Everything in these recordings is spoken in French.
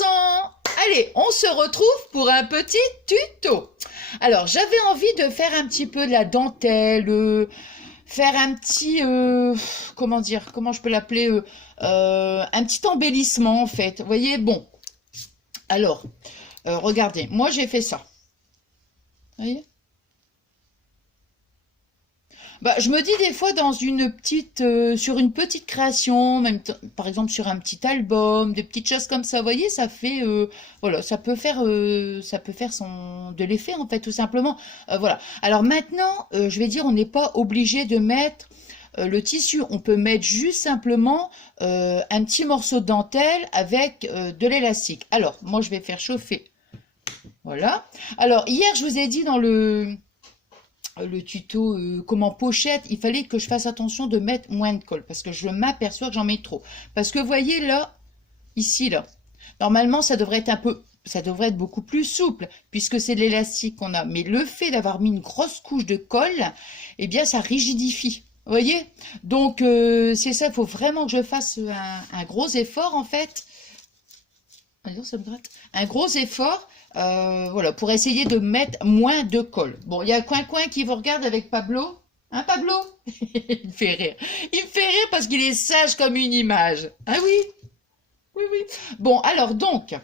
passants! Allez, on se retrouve pour un petit tuto. Alors, j'avais envie de faire un petit peu de la dentelle, faire un petit, comment dire, comment je peux l'appeler, un petit embellissement en fait. Vous voyez, bon. Alors, regardez, moi j'ai fait ça. Vous voyez? Bah, je me dis des fois dans une petite, sur une petite création, même par exemple sur un petit album, des petites choses comme ça, vous voyez, ça fait, voilà, ça peut faire de l'effet en fait, tout simplement. Voilà. Alors maintenant, je vais dire, on n'est pas obligé de mettre le tissu, on peut mettre juste simplement un petit morceau de dentelle avec de l'élastique. Alors, moi, je vais faire chauffer. Voilà. Alors, hier, je vous ai dit dans le tuto comment pochette, il fallait que je fasse attention de mettre moins de colle parce que je m'aperçois que j'en mets trop. Parce que vous voyez là, ici là, normalement ça devrait être beaucoup plus souple puisque c'est de l'élastique qu'on a. Mais le fait d'avoir mis une grosse couche de colle, eh bien ça rigidifie. Vous voyez? Donc c'est ça, il faut vraiment que je fasse un gros effort en fait. Alors, ça me gratte. Un gros effort, voilà, pour essayer de mettre moins de colle. Bon, il y a Coin qui vous regarde avec Pablo. Hein, Pablo? Il me fait rire. Il me fait rire parce qu'il est sage comme une image. Ah oui? Oui, oui. Bon, alors donc,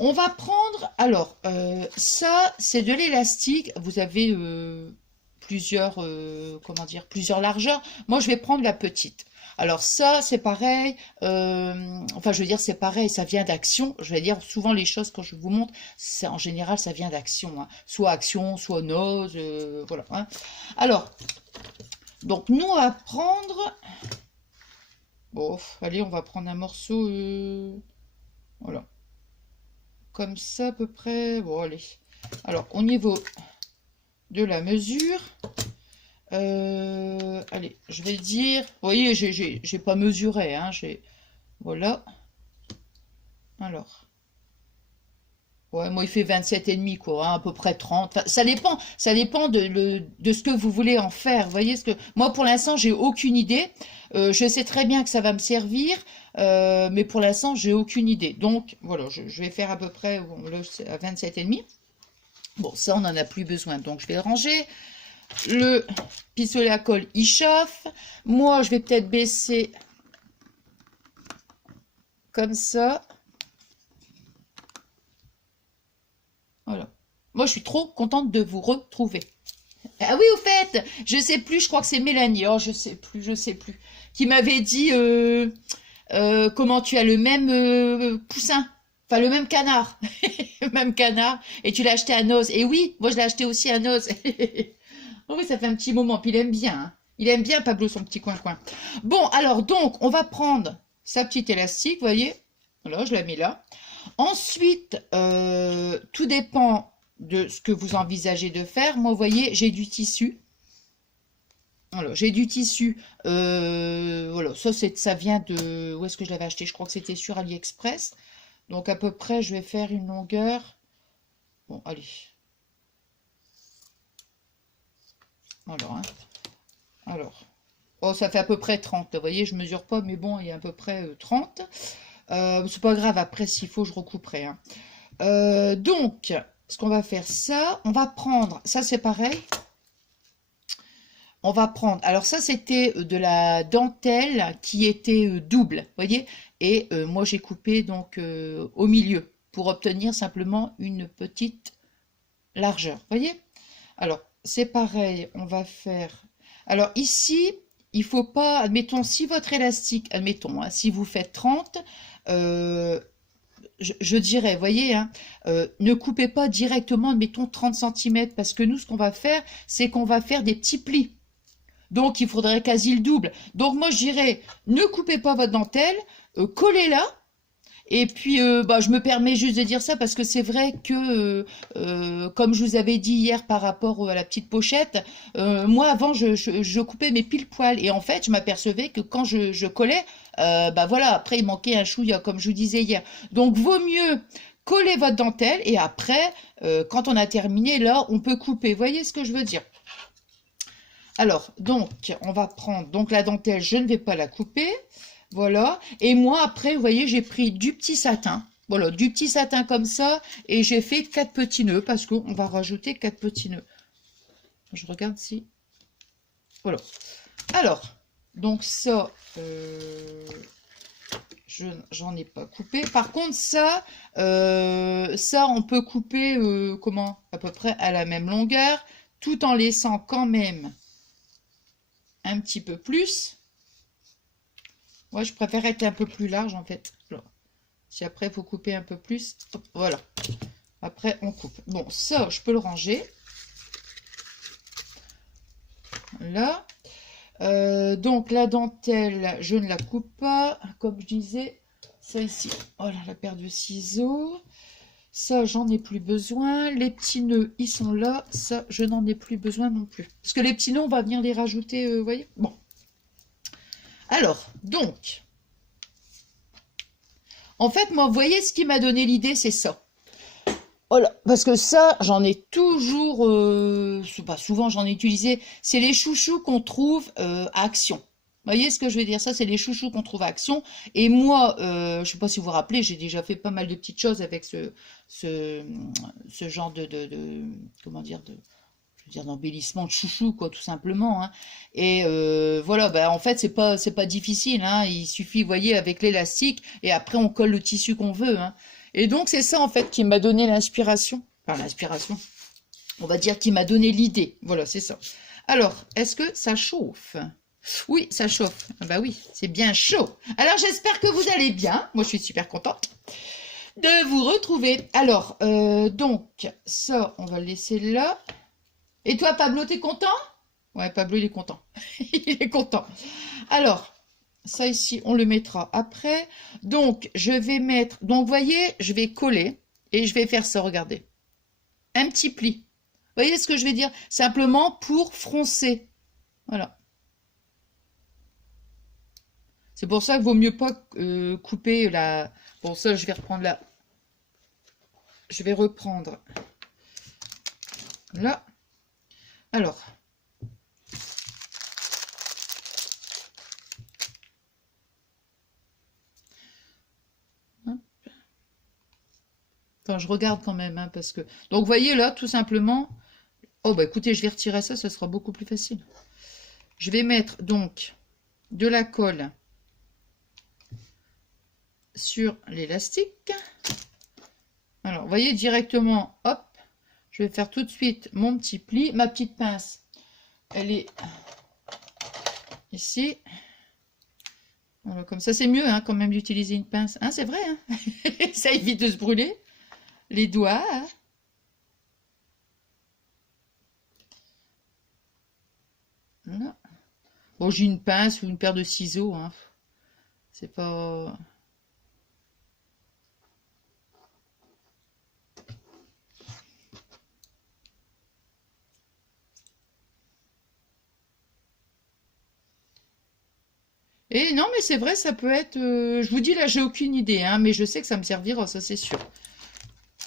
on va prendre... Alors, ça, c'est de l'élastique. Vous avez plusieurs, comment dire, plusieurs largeurs. Moi, je vais prendre la petite. Alors ça, c'est pareil, enfin je veux dire c'est pareil, ça vient d'Action. Je vais dire souvent les choses quand je vous montre, en général ça vient d'Action, hein. Soit Action, soit Nose, voilà. Hein. Alors, donc nous on va prendre, bon, allez on va prendre un morceau, voilà, comme ça à peu près, bon allez. Alors au niveau de la mesure... allez, je vais dire, vous voyez, j'ai pas mesuré, hein, voilà. Alors, ouais, moi il fait 27,5 quoi, hein, à peu près 30. Enfin, ça dépend de ce que vous voulez en faire. Vous voyez ce que, moi pour l'instant j'ai aucune idée. Je sais très bien que ça va me servir, mais pour l'instant j'ai aucune idée. Donc voilà, je vais faire à peu près, bon, là c'est à 27,5. Bon, ça on en a plus besoin, donc je vais le ranger. Le pistolet à colle, il chauffe. Moi, je vais peut-être baisser comme ça. Voilà. Moi, je suis trop contente de vous retrouver. Ah oui, au fait, je sais plus, je crois que c'est Mélanie, oh, je sais plus, qui m'avait dit comment tu as le même poussin, enfin le même canard, le même canard, et tu l'as acheté à Noz. Et oui, moi je l'ai acheté aussi à Noz. Oh oui, ça fait un petit moment, puis il aime bien, hein. Il aime bien Pablo, son petit coin-coin. Bon, alors donc, on va prendre sa petite élastique, vous voyez. Voilà, je la mets là. Ensuite, tout dépend de ce que vous envisagez de faire. Moi, vous voyez, j'ai du tissu. Alors, j'ai du tissu. Voilà, ça vient de... Où est-ce que je l'avais acheté? Je crois que c'était sur AliExpress. Donc, à peu près, je vais faire une longueur... Bon, allez... Alors, oh, ça fait à peu près 30. Vous voyez, je mesure pas, mais bon, il y a à peu près 30. C'est pas grave, après, s'il faut, je recouperai. Hein. Donc, ce qu'on va faire, ça, on va prendre, ça c'est pareil. On va prendre, alors ça c'était de la dentelle qui était double, vous voyez. Et moi j'ai coupé donc au milieu pour obtenir simplement une petite largeur, vous voyez. Alors, c'est pareil, on va faire... Alors ici, il faut pas, admettons, si votre élastique, admettons, hein, si vous faites 30, je dirais, voyez, hein, ne coupez pas directement, admettons, 30 cm, parce que nous, ce qu'on va faire, c'est qu'on va faire des petits plis. Donc, il faudrait quasi le double. Donc, moi, je dirais, ne coupez pas votre dentelle, collez-la. Et puis, je me permets juste de dire ça parce que c'est vrai que, comme je vous avais dit hier par rapport à la petite pochette, moi avant je coupais mes pile-poil et en fait je m'apercevais que quand je collais, voilà, après il manquait un chouïa comme je vous disais hier. Donc vaut mieux coller votre dentelle et après, quand on a terminé, là on peut couper. Vous voyez ce que je veux dire? Alors, donc, on va prendre donc la dentelle, je ne vais pas la couper. Voilà. Et moi, après, vous voyez, j'ai pris du petit satin. Voilà, du petit satin comme ça. Et j'ai fait 4 petits nœuds parce qu'on va rajouter 4 petits nœuds. Je regarde si... Voilà. Alors, donc ça, j'en ai pas coupé. Par contre, ça on peut couper, comment? À peu près à la même longueur, tout en laissant quand même un petit peu plus. Moi, je préfère être un peu plus large, en fait. Alors, si après, il faut couper un peu plus, hop, voilà. Après, on coupe. Bon, ça, je peux le ranger. Là. Donc, la dentelle, je ne la coupe pas. Comme je disais, ça ici. Voilà, la paire de ciseaux. Ça, j'en ai plus besoin. Les petits nœuds, ils sont là. Ça, je n'en ai plus besoin non plus. Parce que les petits nœuds, on va venir les rajouter, vous voyez. Bon. Alors, donc, en fait, moi, vous voyez, ce qui m'a donné l'idée, c'est ça. Voilà, parce que ça, j'en ai toujours, pas souvent, j'en ai utilisé. C'est les chouchous qu'on trouve à Action. Vous voyez ce que je veux dire? Ça, c'est les chouchous qu'on trouve à Action. Et moi, je ne sais pas si vous vous rappelez, j'ai déjà fait pas mal de petites choses avec ce genre comment dire, je veux dire, d'embellissement de chouchou, quoi, tout simplement, hein. Et voilà, bah, en fait, c'est pas difficile, hein. Il suffit, vous voyez, avec l'élastique, et après, on colle le tissu qu'on veut, hein. Et donc, c'est ça, en fait, qui m'a donné l'inspiration. Enfin, l'inspiration, on va dire, qui m'a donné l'idée. Voilà, c'est ça. Alors, est-ce que ça chauffe? Oui, ça chauffe. Ah bah oui, c'est bien chaud. Alors, j'espère que vous allez bien. Moi, je suis super contente de vous retrouver. Alors, donc, ça, on va le laisser là. Et toi, Pablo, t'es content? Ouais, Pablo, il est content. Il est content. Alors, ça ici, on le mettra après. Donc, je vais mettre... Donc, vous voyez, je vais coller et je vais faire ça, regardez. Un petit pli. Vous voyez ce que je vais dire? Simplement pour froncer. Voilà. C'est pour ça qu'il vaut mieux pas couper la... Bon, ça, je vais reprendre là. Je vais reprendre là. Alors... Enfin, je regarde quand même, hein, parce que... Donc, vous voyez là, tout simplement... Oh, bah écoutez, je vais retirer ça, ça sera beaucoup plus facile. Je vais mettre, donc, de la colle sur l'élastique. Alors, vous voyez, directement, hop, je vais faire tout de suite mon petit pli. Ma petite pince, elle est ici. Voilà, comme ça, c'est mieux, hein, quand même, d'utiliser une pince. Hein, c'est vrai, hein. Ça évite de se brûler les doigts, hein. Voilà. Bon, j'ai une pince ou une paire de ciseaux, hein. C'est pas... Et non, mais c'est vrai, ça peut être... je vous dis, là, j'ai aucune idée, hein, mais je sais que ça me servira, ça c'est sûr.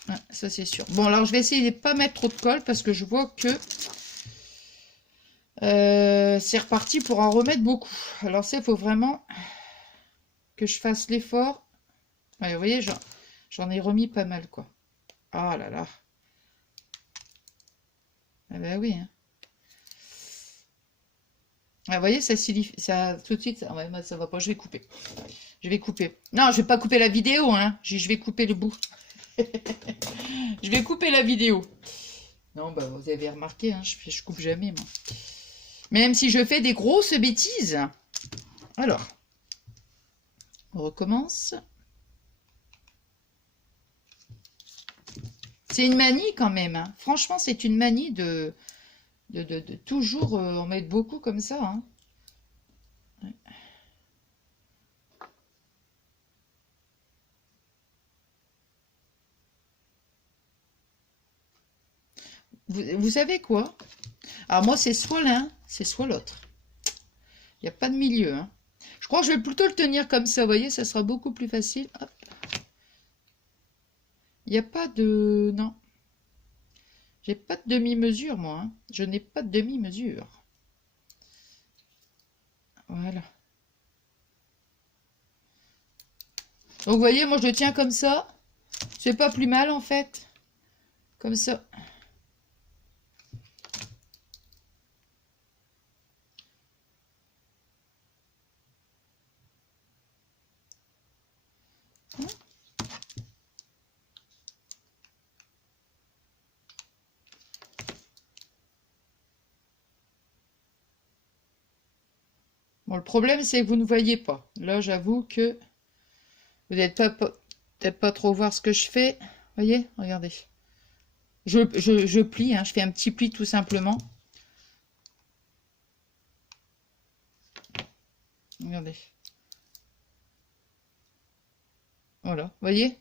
Ouais, ça c'est sûr. Bon, alors je vais essayer de ne pas mettre trop de colle parce que je vois que c'est reparti pour en remettre beaucoup. Alors ça, il faut vraiment que je fasse l'effort. Ouais, vous voyez, j'en ai remis pas mal, quoi. Ah là là. Ah bah oui, hein. Ah, vous voyez, ça tout de suite, ouais, moi, ça va pas, je vais couper. Je vais couper. Non, je vais pas couper la vidéo, hein. Je vais couper le bout. Je vais couper la vidéo. Non, bah vous avez remarqué, hein, je coupe jamais, moi. Même si je fais des grosses bêtises. Alors, on recommence. C'est une manie quand même, hein. Franchement, c'est une manie de toujours en mettre beaucoup comme ça, hein. Ouais. Vous savez quoi? Alors moi, c'est soit l'un, c'est soit l'autre. Il n'y a pas de milieu, hein. Je crois que je vais plutôt le tenir comme ça, vous voyez, ça sera beaucoup plus facile. Hop. Il n'y a pas de... Non. J'ai pas de demi-mesure, moi, hein. Je n'ai pas de demi-mesure. Voilà. Donc, vous voyez, moi, je le tiens comme ça. C'est pas plus mal en fait. Comme ça. Bon, le problème, c'est que vous ne voyez pas. Là, j'avoue que vous n'êtes pas peut-être pas trop voir ce que je fais. Voyez, regardez. Je plie, hein, je fais un petit pli tout simplement. Regardez. Voilà, voyez?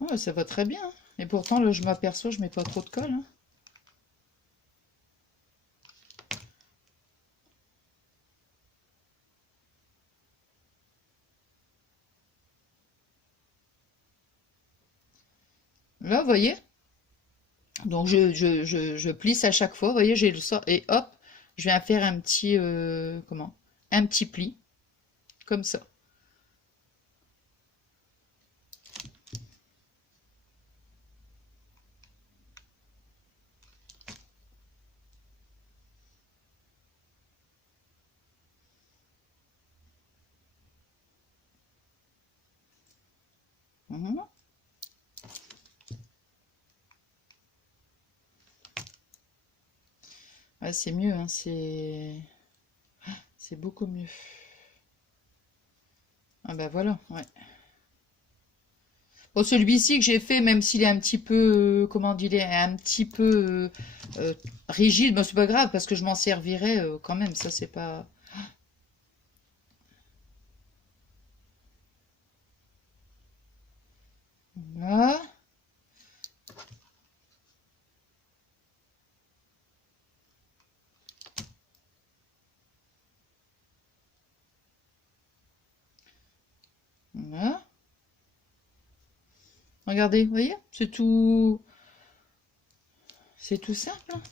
Ouais, ça va très bien, hein. Et pourtant, là, je m'aperçois, je mets pas trop de colle, hein. Là, vous voyez? Donc, je plisse à chaque fois. Vous voyez, j'ai le sort. Et hop, je viens faire un petit... comment? Un petit pli. Comme ça. Mhm. Ouais, c'est mieux, hein, c'est beaucoup mieux. Ah bah voilà, ouais. Bon, celui-ci que j'ai fait, même s'il est un petit peu, comment dire, un petit peu rigide, bon, c'est pas grave parce que je m'en servirai quand même. Ça, c'est pas. Voilà. Voilà. Regardez, vous voyez, c'est tout simple, hein.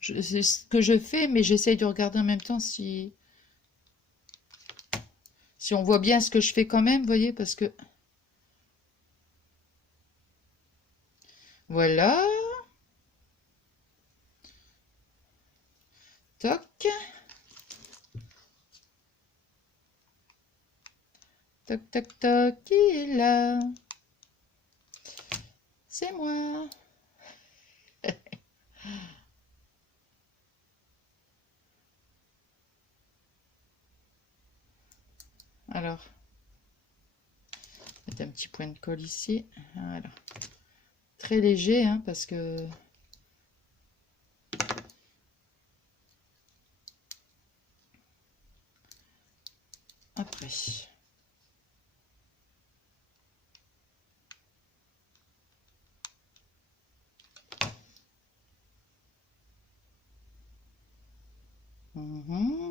C'est ce que je fais, mais j'essaye de regarder en même temps si on voit bien ce que je fais quand même, vous voyez, parce que voilà, toc, toc, toc, toc, qui est là? C'est moi. Alors, mettre un petit point de colle ici, voilà. Très léger, hein, parce que après. Mhm.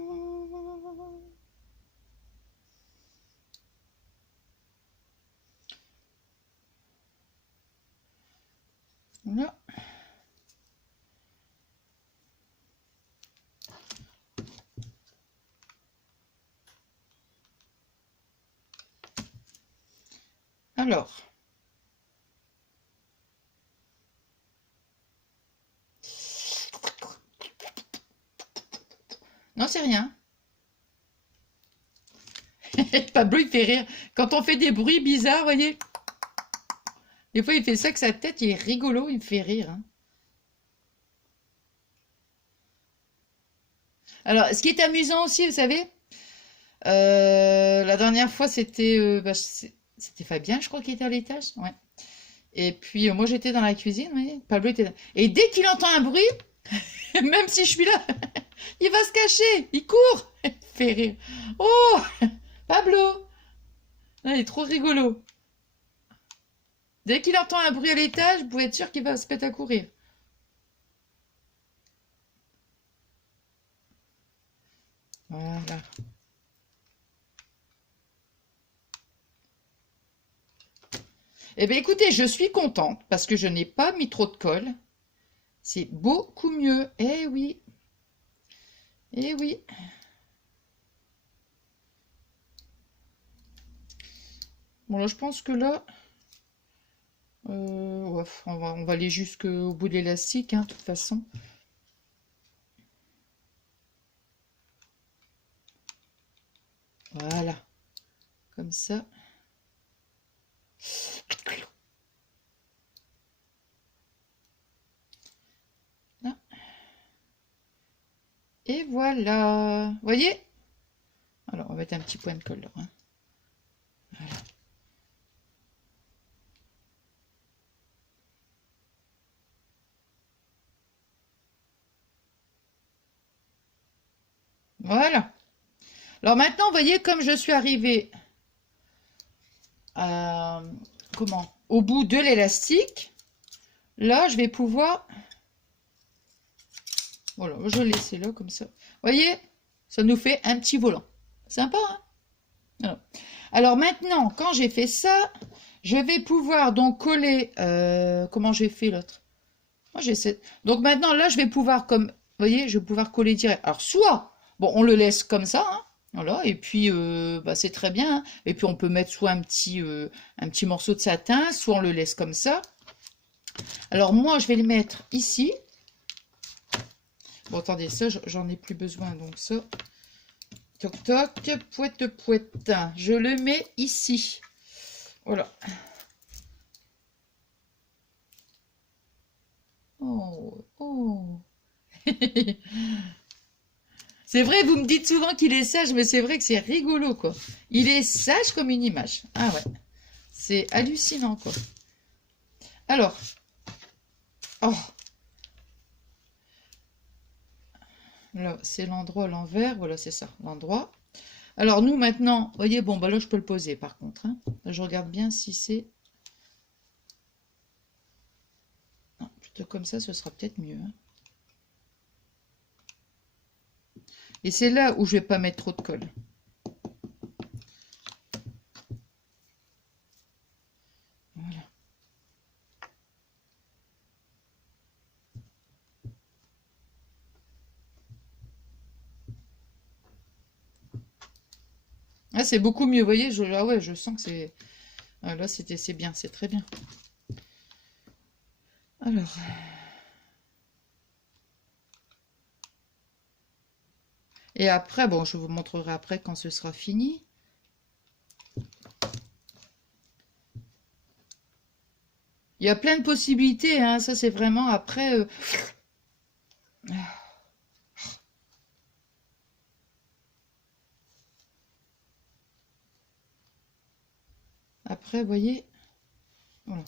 Voilà. Alors, non, c'est rien. Pablo, il fait rire. Quand on fait des bruits bizarres, vous voyez, des fois, il fait ça avec sa tête, il est rigolo, il me fait rire, hein. Alors, ce qui est amusant aussi, vous savez, la dernière fois, c'était Fabien, je crois, qui était à l'étage. Ouais. Et puis, moi, j'étais dans la cuisine, vous voyez, Pablo était là. Et dès qu'il entend un bruit, même si je suis là, il va se cacher, il court. Il fait rire. Oh, Pablo! Ah, il est trop rigolo. Dès qu'il entend un bruit à l'étage, vous pouvez être sûr qu'il va se mettre à courir. Voilà. Eh bien, écoutez, je suis contente parce que je n'ai pas mis trop de colle. C'est beaucoup mieux. Eh oui, eh oui. Bon, là, je pense que là, ouais, on va aller jusqu'au bout de l'élastique, hein, de toute façon. Voilà, comme ça. Là. Et voilà. Vous voyez? Alors, on va mettre un petit point de colle là, hein. Voilà. Voilà. Alors maintenant, vous voyez, comme je suis arrivée à, au bout de l'élastique, là, je vais pouvoir, voilà, je vais laisser là comme ça. Vous voyez, ça nous fait un petit volant. Sympa, hein? Voilà. Alors maintenant, quand j'ai fait ça, je vais pouvoir donc coller, comment j'ai fait l'autre? Moi, j'ai cette... Donc maintenant, là, je vais pouvoir, comme, vous voyez, je vais pouvoir coller direct. Alors, soit, bon, on le laisse comme ça, hein, voilà, et puis, bah, c'est très bien, hein. Et puis, on peut mettre soit un petit morceau de satin, soit on le laisse comme ça. Alors, moi, je vais le mettre ici. Bon, attendez, ça, j'en ai plus besoin, donc ça. Toc, toc, pouette, pouette. Je le mets ici. Voilà. Oh, oh. C'est vrai, vous me dites souvent qu'il est sage, mais c'est vrai que c'est rigolo, quoi. Il est sage comme une image. Ah ouais, c'est hallucinant, quoi. Alors, oh, là, c'est l'endroit à l'envers. Voilà, c'est ça, l'endroit. Alors, nous, maintenant, vous voyez, bon, bah là, je peux le poser, par contre, hein. Là, je regarde bien si c'est... Non, plutôt comme ça, ce sera peut-être mieux, hein. Et c'est là où je vais pas mettre trop de colle. Voilà. Ah, c'est beaucoup mieux, vous voyez, ah ouais, je sens que c'est... Ah, là, c'est bien, c'est très bien. Alors... Et après, bon, je vous montrerai après quand ce sera fini. Il y a plein de possibilités, hein. Ça, c'est vraiment après... Après, vous voyez... Voilà.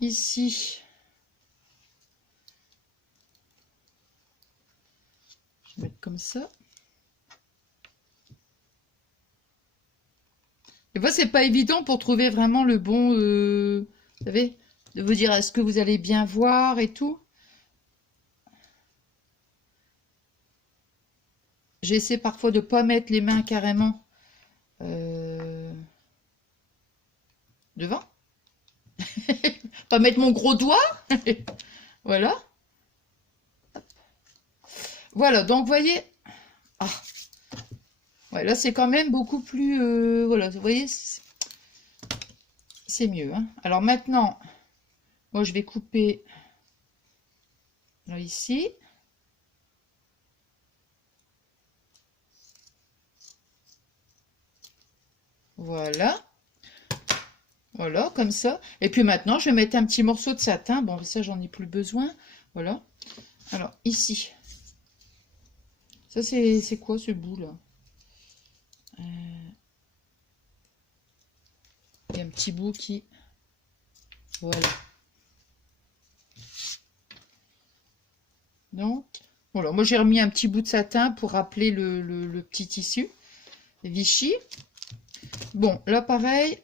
Ici, je vais mettre comme ça. Et fois, c'est pas évident pour trouver vraiment le bon, vous savez, de vous dire est-ce que vous allez bien voir et tout. J'essaie parfois de pas mettre les mains carrément devant. Pas mettre mon gros doigt. Voilà. Voilà, donc vous voyez. Ah, ouais, là c'est quand même beaucoup plus. Voilà, vous voyez, c'est mieux, hein. Alors maintenant, moi je vais couper là, ici. Voilà. Voilà, comme ça. Et puis maintenant, je vais mettre un petit morceau de satin. Bon, ça, j'en ai plus besoin. Voilà. Alors, ici. Ça, c'est quoi ce bout là? Il y a un petit bout qui... Voilà. Donc, Voilà, moi j'ai remis un petit bout de satin pour rappeler le petit tissu Vichy. Bon, là pareil,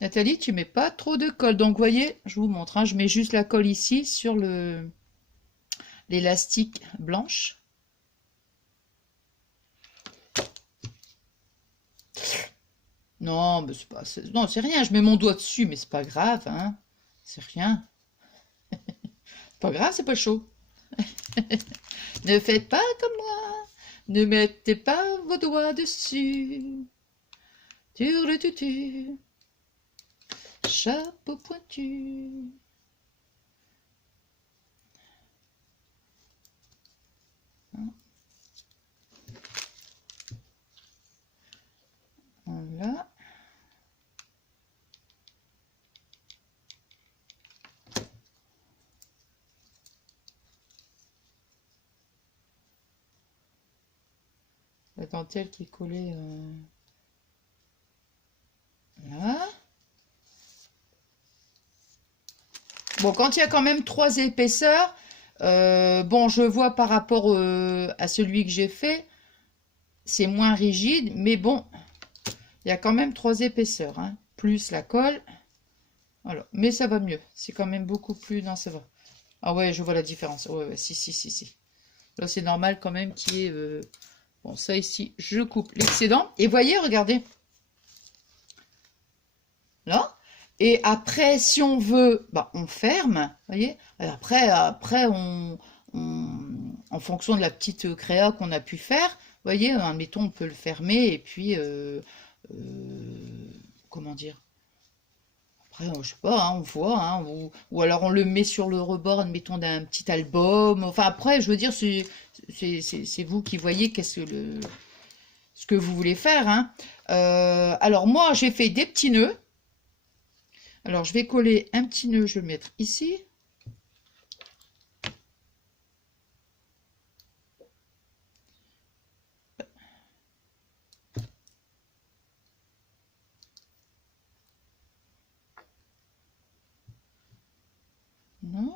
Nathalie, tu mets pas trop de colle. Donc, vous voyez, je vous montre, hein, je mets juste la colle ici sur l'élastique blanche. Non, mais c'est pas, non, c'est rien. Je mets mon doigt dessus, mais c'est pas grave, hein. C'est rien. Pas grave, c'est pas chaud. Ne faites pas comme moi. Ne mettez pas vos doigts dessus. Turlututu. Chapeau pointu. Voilà. La dentelle qui est collée là. Bon, quand il y a quand même 3 épaisseurs, bon, je vois par rapport à celui que j'ai fait, c'est moins rigide, mais bon, il y a quand même 3 épaisseurs, hein, plus la colle. Voilà, mais ça va mieux. C'est quand même beaucoup plus... Non, ça va. Ah ouais, je vois la différence. Ouais, ouais, si, si, si, si. Là, c'est normal quand même qu'il y ait... Bon, ça ici, je coupe l'excédent. Et voyez, regardez. Là. Et après, si on veut, bah, on ferme. Voyez. Et après en fonction de la petite créa qu'on a pu faire, voyez, admettons, on peut le fermer et puis... comment dire? Après, je sais pas, hein, on voit, hein, ou alors on le met sur le rebord, admettons, d'un petit album. Enfin, après, je veux dire, c'est vous qui voyez ce que vous voulez faire, hein. Alors, moi, j'ai fait des petits nœuds. Alors, je vais coller un petit nœud, je vais le mettre ici. Non.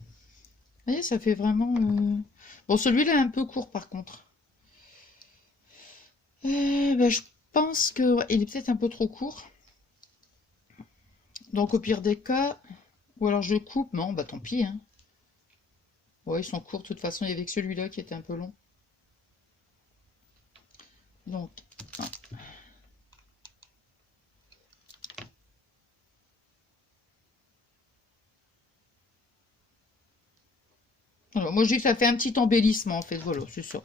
Vous voyez, ça fait vraiment... Bon, celui-là est un peu court, par contre. Ben, je pense que ouais, il est peut-être un peu trop court. Donc, au pire des cas... Ou alors je coupe. Non, bah tant pis, hein. Ouais, ils sont courts. De toute façon, il y avait que celui-là qui était un peu long. Donc, alors, moi je dis que ça fait un petit embellissement en fait. Voilà, c'est ça.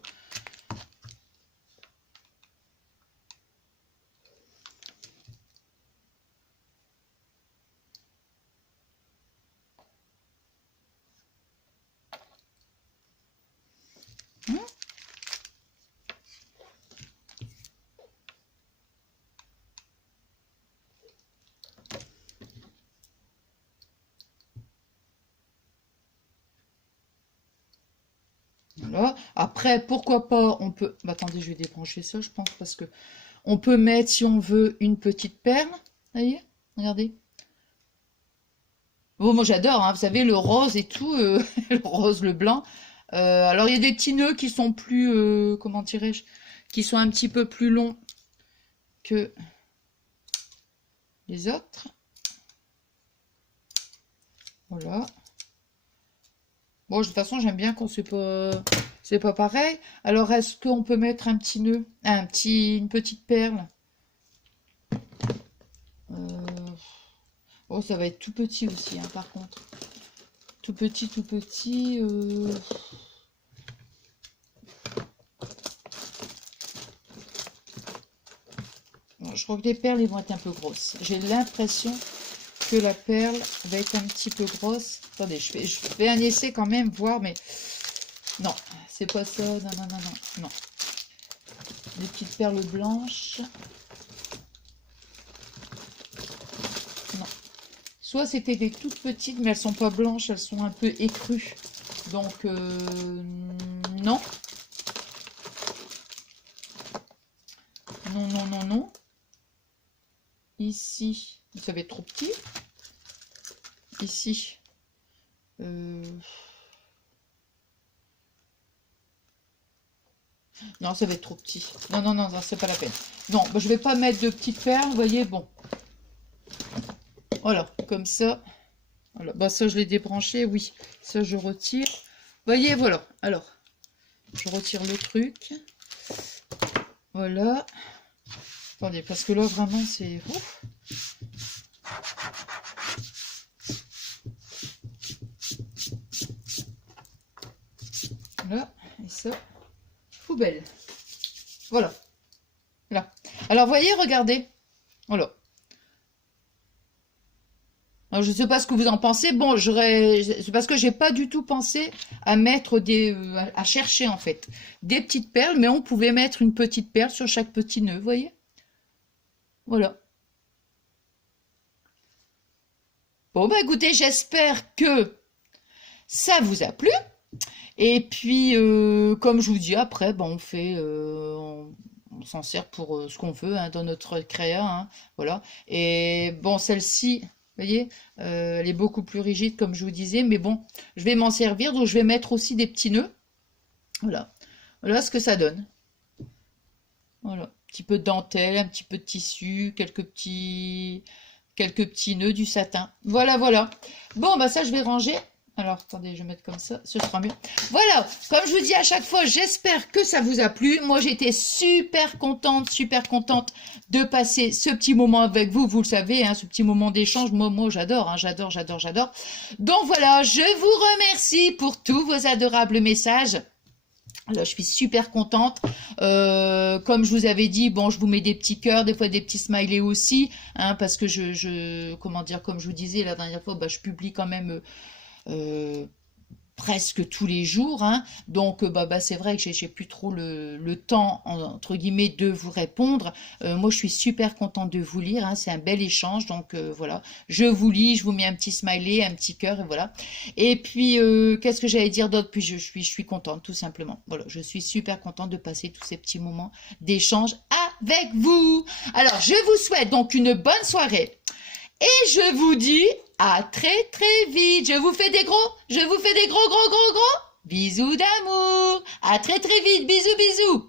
Hein. Voilà. Après, pourquoi pas, on peut... Bah, attendez, je vais débrancher ça, je pense, parce que on peut mettre, si on veut, une petite perle. Vous voyez? Regardez. Bon, moi j'adore, hein, vous savez, le rose et tout, le rose, le blanc. Alors, il y a des petits nœuds qui sont plus, comment dirais-je, qui sont un petit peu plus longs que les autres. Voilà. Bon, de toute façon, j'aime bien quand c'est pas pareil. Alors, est-ce qu'on peut mettre un petit nœud, une petite perle? Oh, ça va être tout petit aussi, hein, par contre. Tout petit, tout petit. Bon, je crois que les perles, ils vont être un peu grosses. J'ai l'impression que la perle va être un petit peu grosse. Attendez, je fais un essai quand même, voir, mais... Non, c'est pas ça. Non, non, non, non, non. Des petites perles blanches. Non. Soit c'était des toutes petites, mais elles sont pas blanches, elles sont un peu écrues. Donc, non. Non, non, non, non. Ici, ça va être trop petit. Ici, Non, ça va être trop petit. Non, non, non, non, c'est pas la peine. Non, bah, je vais pas mettre de petites perles, vous voyez, bon. Voilà, comme ça. Voilà. Bah, ça, je l'ai débranché, oui. Ça, je retire. Vous voyez, voilà. Alors, je retire le truc. Voilà. Attendez, parce que là, vraiment, c'est... Ouf. Voilà, et ça, poubelle. Voilà. Là. Alors, vous voyez, regardez. Voilà. Alors, je ne sais pas ce que vous en pensez. Bon, c'est parce que j'ai pas du tout pensé à mettre à chercher en fait des petites perles, mais on pouvait mettre une petite perle sur chaque petit nœud, vous voyez. Voilà. Bon, bah écoutez, j'espère que ça vous a plu. Et puis, comme je vous dis, après, bon, on fait, on s'en sert pour ce qu'on veut hein, dans notre créa, hein, voilà. Et bon, celle-ci, vous voyez, elle est beaucoup plus rigide, comme je vous disais, mais bon, je vais m'en servir, donc je vais mettre aussi des petits nœuds. Voilà, voilà ce que ça donne. Voilà, un petit peu de dentelle, un petit peu de tissu, quelques petits nœuds, du satin. Voilà, voilà. Bon, bah ça, je vais ranger. Alors, attendez, je vais mettre comme ça, ce sera mieux. Voilà, comme je vous dis à chaque fois, j'espère que ça vous a plu. Moi, j'étais super contente de passer ce petit moment avec vous. Vous le savez, hein, ce petit moment d'échange, moi j'adore, hein, j'adore. Donc voilà, je vous remercie pour tous vos adorables messages. Alors, je suis super contente. Comme je vous avais dit, bon, je vous mets des petits cœurs, des fois des petits smileys aussi, hein, parce que comment dire, comme je vous disais la dernière fois, bah, je publie quand même presque tous les jours, hein. Donc c'est vrai que j'ai plus trop le temps entre guillemets de vous répondre. Moi je suis super contente de vous lire, hein. C'est un bel échange, donc voilà, je vous lis, je vous mets un petit smiley, un petit cœur et voilà. Et puis qu'est-ce que j'allais dire d'autre? Puis je suis contente tout simplement. Voilà, je suis super contente de passer tous ces petits moments d'échange avec vous. Alors je vous souhaite donc une bonne soirée. Et je vous dis à très très vite. Je vous fais des gros gros bisous d'amour. À très très vite. Bisous bisous.